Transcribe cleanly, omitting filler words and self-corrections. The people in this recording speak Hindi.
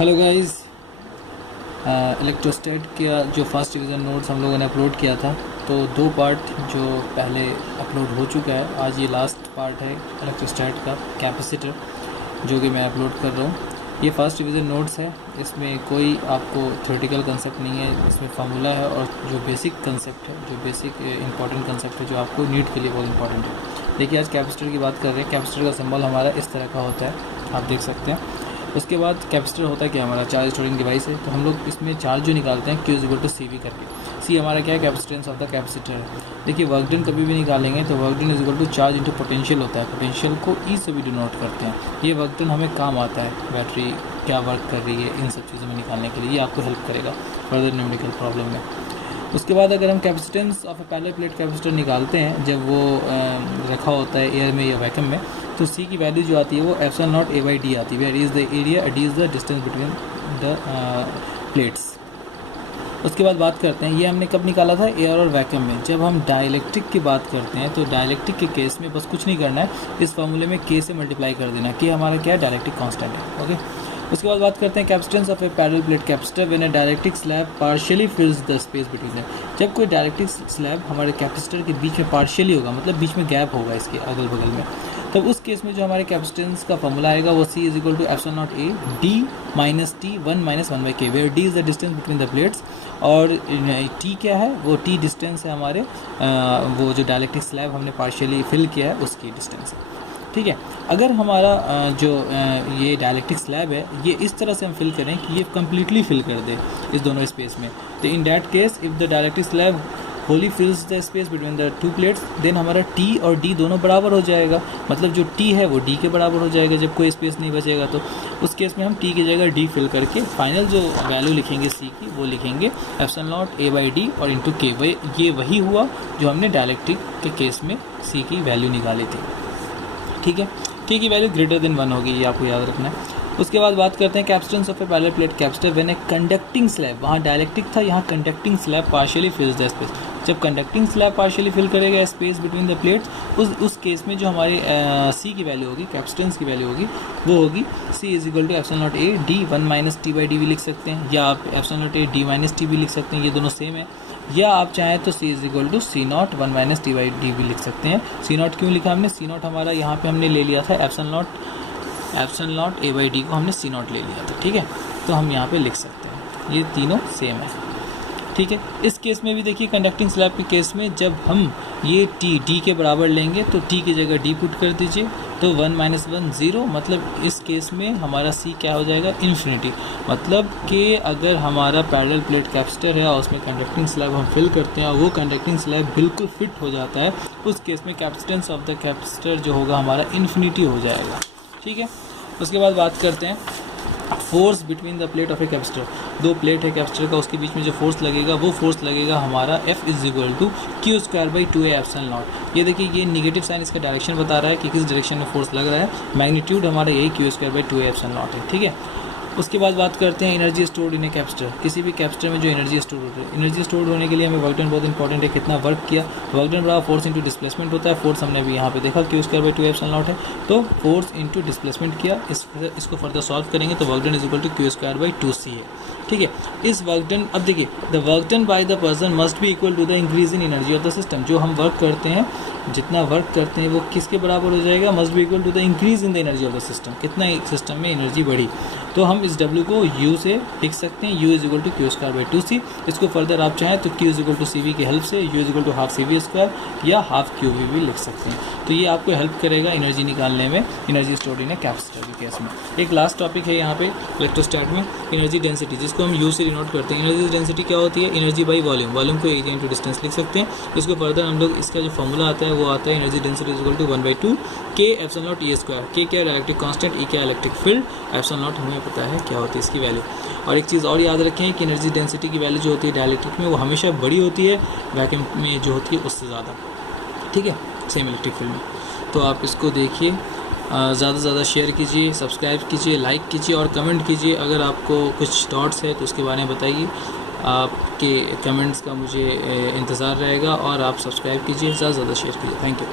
हेलो गाइस, इलेक्ट्रोस्टैट का जो फर्स्ट डिवीज़न नोट्स हम लोगों ने अपलोड किया था, तो 2 पार्ट जो पहले अपलोड हो चुका है, आज ये लास्ट पार्ट है इलेक्ट्रोस्टैट का कैपेसिटर, जो कि मैं अपलोड कर रहा हूँ। ये फर्स्ट डिवीज़न नोट्स है, इसमें कोई आपको थ्योरेटिकल कंसेप्ट नहीं है, इसमें फार्मूला है और जो बेसिक कंसेप्ट है, जो बेसिक इंपॉर्टेंट कंसेप्ट है, जो आपको नीट के लिए बहुत इंपॉर्टेंट है। देखिए, आज कैपेसिटर की बात कर रहे हैं। कैपेसिटर का सिंबल हमारा इस तरह का होता है, आप देख सकते हैं। उसके बाद कैपेसिटर होता है क्या, हमारा चार्ज स्टोरिंग डिवाइस है। तो हम लोग इसमें चार्ज जो निकालते हैं Q=CV करके। सी हमारा क्या है, कैपेसिटेंस ऑफ द कैपेसिटर है। देखिए, वर्क डन कभी भी निकालेंगे तो work done is charge into potential होता है। पोटेंशियल को ई से भी डिनोट करते हैं। ये वर्क डन हमें काम आता है, बैटरी क्या वर्क कर रही है, इन सब चीज़ों में निकालने के लिए ये आपको हेल्प करेगा फर्दर न्यूमेरिकल प्रॉब्लम में। उसके बाद अगर हम capacitance of A parallel plate capacitor निकालते हैं, जब वो रखा होता है एयर में या वैक्यूम में, तो सी की वैल्यू जो आती है वो ε0 A/d आती है। Where is the area, d is the distance between the plates. उसके बाद बात करते हैं, ये हमने कब निकाला था, एयर और वैक्यूम में। जब हम डाइलेक्ट्रिक की बात करते हैं तो डाइलेक्ट्रिक के केस में बस कुछ नहीं करना है, इस फॉर्मूले में K से मल्टीप्लाई कर देना। K हमारा क्या है, डाइलेक्ट्रिक कांस्टेंट है। ओके, उसके बाद बात करते हैं capacitance of A parallel plate capacitor when a dielectric slab partially फिल्स the space between them. जब कोई डाइलेक्ट्रिक स्लैब हमारे कैपेसिटर के बीच में पार्शियली होगा, मतलब बीच में गैप होगा इसके अगल बगल में, तब उस केस में जो हमारे कैपेसिटेंस का फॉर्मूला आएगा वो C = ε0 A d minus T 1 - 1/k, where d is the distance between the plates और T क्या है, वो T डिस्टेंस है हमारे वो जो डाइलेक्ट्रिक स्लैब हमने पार्शियली फिल किया है उसकी डिस्टेंस है। ठीक है, अगर हमारा जो ये डाइलेक्ट्रिक स्लैब है, ये इस तरह से हम फिल करें कि ये कम्प्लीटली फिल कर दे इस दोनों स्पेस में, तो in that case if the dielectric slab wholly fills the space between the 2 plates, then हमारा T और D दोनों बराबर हो जाएगा। मतलब जो T है वो D के बराबर हो जाएगा जब कोई स्पेस नहीं बचेगा। तो उस केस में हम T की जगह D फिल करके फाइनल जो वैल्यू लिखेंगे C की, वो लिखेंगे ε0 A/d और इंटू K। ये वही हुआ जो हमने डाइलेक्ट्रिक के केस में C की वैल्यू निकाली थी। ठीक है, K की वैल्यू ग्रेटर देन 1 होगी, ये आपको याद रखना है। उसके बाद बात करते हैं capacitance of A parallel plate capacitor when a conducting slab, वहाँ डाइलेक्ट्रिक था, यहाँ conducting slab partially फिल्स the space. जब कंडक्टिंग स्लैब पार्शियली फिल करेगा स्पेस बिटवीन द प्लेट्स, उस केस में जो हमारी C की वैल्यू होगी, कैपेसिटेंस की वैल्यू होगी, वो होगी C = ε0 A d 1 - t/d भी लिख सकते हैं, या आप ε0 A d - t भी लिख सकते हैं, ये दोनों सेम है। या आप चाहें तो C = C0 1 - t/d भी लिख सकते हैं। C0 क्यों लिखा हमने, C0 हमारा यहाँ पे हमने ले लिया था ε0 A/d को हमने C0 ले लिया था। ठीक है, तो हम यहाँ पे लिख सकते हैं, ये तीनों सेम है। ठीक है, इस केस में भी देखिए, कंडक्टिंग स्लैब के केस में जब हम ये D के बराबर लेंगे तो T की जगह D पुट कर दीजिए, तो 1 - 1 0, मतलब इस केस में हमारा C क्या हो जाएगा, इन्फिनिटी। मतलब कि अगर हमारा पैरेलल प्लेट कैपेसिटर है और उसमें कंडक्टिंग स्लैब हम फिल करते हैं और वो कंडक्टिंग स्लैब बिल्कुल फिट हो जाता है, उस केस में कैपेसिटेंस ऑफ द कैपेसिटर जो होगा हमारा इन्फिनिटी हो जाएगा। ठीक है, उसके बाद बात करते हैं force between the plate of a capacitor. 2 plate है कैपेसिटर का, उसके बीच में जो फोर्स लगेगा वो फोर्स लगेगा हमारा F = Q²/2A∁0। ये देखिए, ये निगेटिव साइन इसका डायरेक्शन बता रहा है कि किस डायरेक्शन में फोर्स लग रहा है। मैग्नीट्यूड हमारा यही Q²/2A∁0 है। ठीक है, उसके बाद बात करते हैं energy stored in a capacitor. किसी भी कैपेसिटर में जो एनर्जी स्टोर होती है, एनर्जी स्टोर होने के लिए हमें वर्क डन बहुत इंपॉर्टेंट है, कितना वर्क किया। वर्क डन बराबर फोर्स इंटू डिस्प्लेसमेंट होता है। फोर्स हमने अभी यहाँ पे देखा Q²/2A∁0 है, तो फोर्स इंटू डिस्प्लेसमेंट किया। इसको फर्दर सॉल्व करेंगे तो वर्क डन = Q²/2C है। ठीक है, इस वर्क डन, अब देखिए, the work done by the person must be equal to the increase in energy of the system. जो हम वर्क करते हैं, जितना वर्क करते हैं वो किसके बराबर हो जाएगा, must be equal to the increase in the energy of the system. कितना सिस्टम में एनर्जी बढ़ी, तो हम इस W को U से लिख सकते हैं, U = Q²/2C। इसको फर्दर आप चाहें तो Q = CV की हेल्प से U = ½ CV² या ½ QV भी लिख सकते हैं। तो ये आपको हेल्प करेगा एनर्जी निकालने में, energy stored in a capacitor के केस में। एक लास्ट टॉपिक है यहाँ पे इलेक्ट्रोस्टैट में, एनर्जी डेंसिटी, जिसको हम U से डिनोट करते हैं। एनर्जी डेंसिटी क्या होती है, एनर्जी बाई वॉल्यूम। वॉल्यूम को एरिया इंटू डिस्टेंस लिख सकते हैं। इसको फर्दर हम लोग, इसका जो फॉर्मूला आता है वो आता है energy density = 1/2 K ε0 E²। K क्या, इलेक्ट्रिक कांस्टेंट, E क्या, इलेक्ट्रिक फील्ड, ε0 हमें पता है क्या होती है इसकी वैल्यू। और एक चीज़ और याद रखें कि एनर्जी डेंसिटी की वैल्यू जो होती है डाइलेक्ट्रिक में, वो हमेशा बड़ी होती है, वैक्यूम में जो होती है उससे ज़्यादा। ठीक है, सेम इलेक्ट्रिक फील्ड में। तो आप इसको देखिए, ज़्यादा से ज़्यादा शेयर कीजिए, सब्सक्राइब कीजिए, लाइक कीजिए और कमेंट कीजिए। अगर आपको कुछ थॉट्स है तो उसके बारे में बताइए। आपके कमेंट्स का मुझे इंतज़ार रहेगा और आप सब्सक्राइब कीजिए, ज़्यादा से ज़्यादा शेयर कीजिए। Thank you.